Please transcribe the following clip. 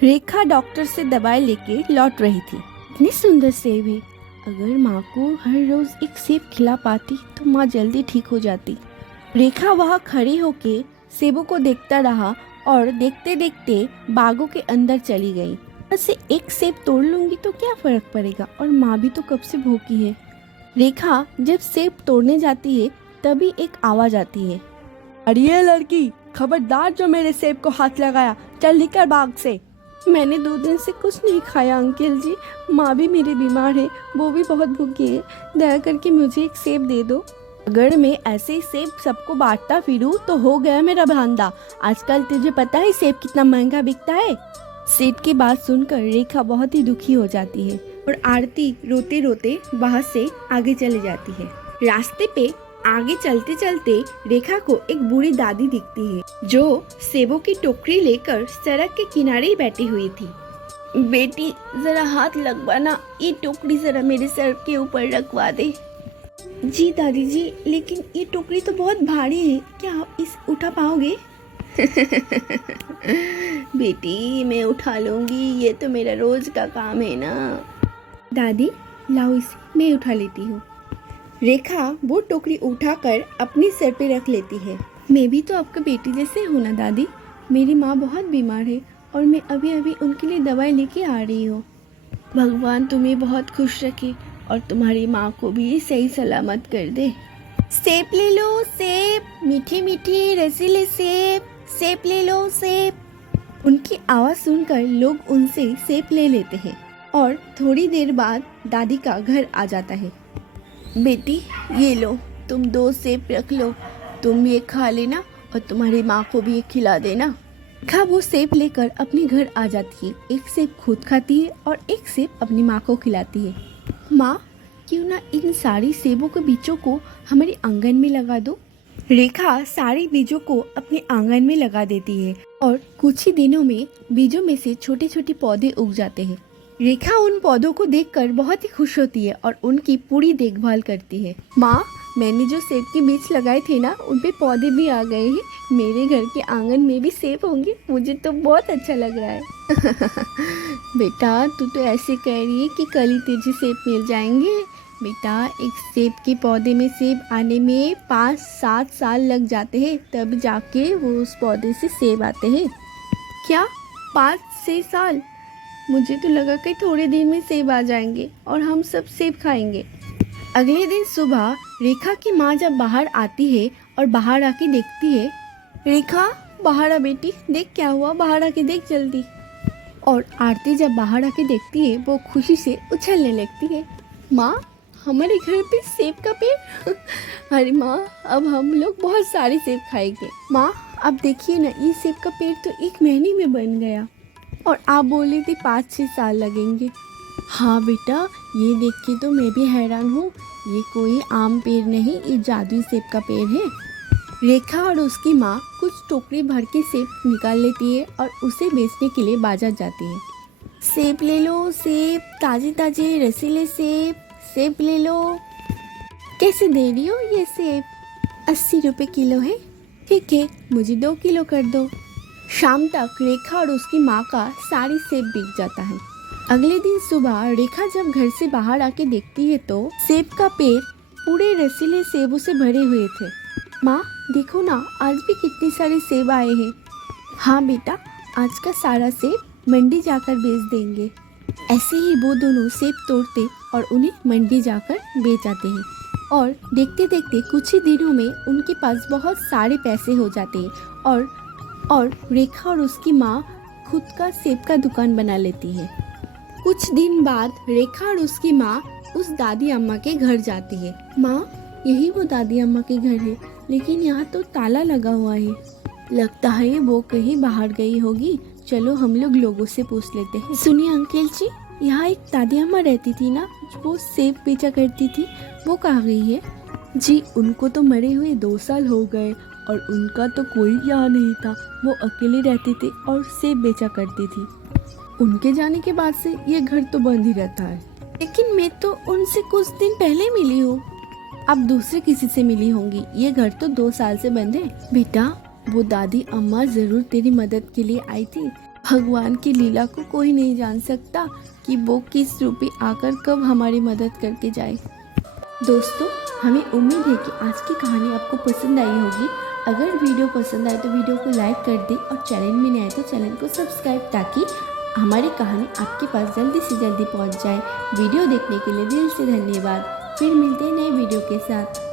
रेखा doctor से दवाई लेके लौट रही थी। इतनी सुंदर सेब है, अगर माँ को हर रोज एक सेब खिला पाती तो माँ जल्दी ठीक हो जाती। रेखा वहाँ खड़ी होके सेबों को देखता रहा और देखते देखते बागों के अंदर चली गई। ऐसे एक सेब तोड़ लूंगी तो क्या फर्क पड़ेगा, और माँ भी तो कब से भूखी है। रेखा जब सेब तोड़ने जाती है तभी एक आवाज आती है, अरे लड़की, खबरदार जो मेरे सेब को हाथ लगाया, चल निकल बाग से। मैंने 2 दिन से कुछ नहीं खाया अंकल जी, माँ भी मेरी बीमार है, वो भी बहुत भूखी है, दया करके मुझे एक सेब दे दो। अगर मैं ऐसे ही सेब सबको बांटता फिरूं तो हो गया मेरा धंधा। आजकल तुझे पता है सेब कितना महंगा बिकता है। सेठ की बात सुनकर रेखा बहुत ही दुखी हो जाती है और आरती रोते रोते वहाँ से आगे चली जाती है। रास्ते पे आगे चलते चलते रेखा को एक बूढ़ी दादी दिखती है जो सेबों की टोकरी लेकर सड़क के किनारे ही बैठी हुई थी। बेटी जरा हाथ लगवाना, ये टोकरी जरा मेरे सर के ऊपर रखवा दे। जी दादी जी, लेकिन ये टोकरी तो बहुत भारी है, क्या आप इस उठा पाओगे? बेटी मैं उठा लूंगी, ये तो मेरा रोज का काम है ना। दादी लाओ इसे, मैं उठा लेती हूँ। रेखा वो टोकरी उठाकर अपनी सर पे रख लेती है। मैं भी तो आपका बेटी जैसे हूँ ना दादी, मेरी माँ बहुत बीमार है और मैं अभी अभी उनके लिए दवाई लेके आ रही हूँ। भगवान तुम्हें बहुत खुश रखे और तुम्हारी माँ को भी सही सलामत कर दे। सेब ले लो सेब, मीठे मीठे रसीले सेब, सेब ले लो सेब। उनकी आवाज़ सुनकर लोग उनसे सेब ले लेते हैं और थोड़ी देर बाद दादी का घर आ जाता है। बेटी ये लो, तुम 2 सेब रख लो, तुम ये खा लेना और तुम्हारी माँ को भी ये खिला देना। रेखा वो सेब लेकर अपने घर आ जाती है, एक सेब खुद खाती है और एक सेब अपनी माँ को खिलाती है। माँ क्यों ना इन सारी सेबों के बीजों को हमारे आंगन में लगा दो। रेखा सारे बीजों को अपने आंगन में लगा देती है और कुछ ही दिनों में बीजों में से छोटे छोटे पौधे उग जाते हैं। रेखा उन पौधों को देखकर बहुत ही खुश होती है और उनकी पूरी देखभाल करती है। माँ, मैंने जो सेब के बीज लगाए थे ना, उन पे पौधे भी आ गए हैं, मेरे घर के आंगन में भी सेब होंगे, मुझे तो बहुत अच्छा लग रहा है। बेटा तू तो ऐसे कह रही है कि कल ही तुझे सेब मिल जाएंगे। बेटा एक सेब के पौधे में सेब आने में 5-7 साल लग जाते हैं, तब जाके वो उस पौधे से सेब आते हैं। क्या 5-6 साल? मुझे तो लगा कि थोड़े दिन में सेब आ जाएंगे और हम सब सेब खाएंगे। अगले दिन सुबह रेखा की माँ जब बाहर आती है और बाहर आके देखती है, रेखा बाहर आ बेटी, देख क्या हुआ, बाहर आके देख जल्दी। और आरती जब बाहर आके देखती है वो खुशी से उछलने लगती है। माँ, हमारे घर पे सेब का पेड़। अरे माँ, अब हम लोग बहुत सारे सेब खाएंगे। माँ अब देखिए ना, ये सेब का पेड़ तो 1 महीने में बन गया और आप बोले थे 5-6 साल लगेंगे। हाँ बेटा, ये देख के तो मैं भी हैरान हूँ, ये कोई आम पेड़ नहीं, ये जादुई सेब का पेड़ है। रेखा और उसकी माँ कुछ टोकरी भर के सेब निकाल लेती है और उसे बेचने के लिए बाजार जाती है। सेब ले लो सेब, ताजे ताजे रसीले सेब, सेब ले लो। कैसे दे रही हो ये सेब? 80 रुपये किलो है। ठीक है, मुझे 2 किलो कर दो। शाम तक रेखा और उसकी माँ का सारी सेब बिक जाता है। अगले दिन सुबह रेखा जब घर से बाहर आके देखती है तो सेब का पेड़ पूरे रसीले सेबों से भरे हुए थे। माँ देखो ना, आज भी कितने सारे सेब आए हैं। हाँ बेटा, आज का सारा सेब मंडी जाकर बेच देंगे। ऐसे ही वो दोनों सेब तोड़ते और उन्हें मंडी जाकर बेच आते हैं और देखते देखते कुछ ही दिनों में उनके पास बहुत सारे पैसे हो जाते हैं और रेखा और उसकी माँ खुद का सेब का दुकान बना लेती है। कुछ दिन बाद रेखा और उसकी माँ उस दादी अम्मा के घर जाती है। माँ, यही वो दादी अम्मा के घर है, लेकिन यहाँ तो ताला लगा हुआ है। लगता है वो कहीं बाहर गई होगी, चलो हम लोग लोगों से पूछ लेते हैं। सुनिए अंकल जी, यहाँ एक दादी अम्मा रहती थी ना, वो सेब बेचा करती थी, वो कहाँ गई है? जी उनको तो मरे हुए 2 साल हो गए और उनका तो कोई यहाँ नहीं था, वो अकेले रहती थी और सेब बेचा करती थी। उनके जाने के बाद से ये घर तो बंद ही रहता है। लेकिन मैं तो उनसे कुछ दिन पहले मिली हूँ। अब दूसरे किसी से मिली होंगी, ये घर तो 2 साल से बंद है। बेटा वो दादी अम्मा जरूर तेरी मदद के लिए आई थी। भगवान की लीला को कोई नहीं जान सकता कि वो किस रूप में आकर कब हमारी मदद करके जाए। दोस्तों, हमें उम्मीद है कि आज की कहानी आपको पसंद आई होगी। अगर वीडियो पसंद आए तो वीडियो को लाइक कर दें और चैनल में नए आए तो चैनल को सब्सक्राइब, ताकि हमारी कहानी आपके पास जल्दी से जल्दी पहुंच जाए। वीडियो देखने के लिए दिल से धन्यवाद। फिर मिलते हैं नए वीडियो के साथ।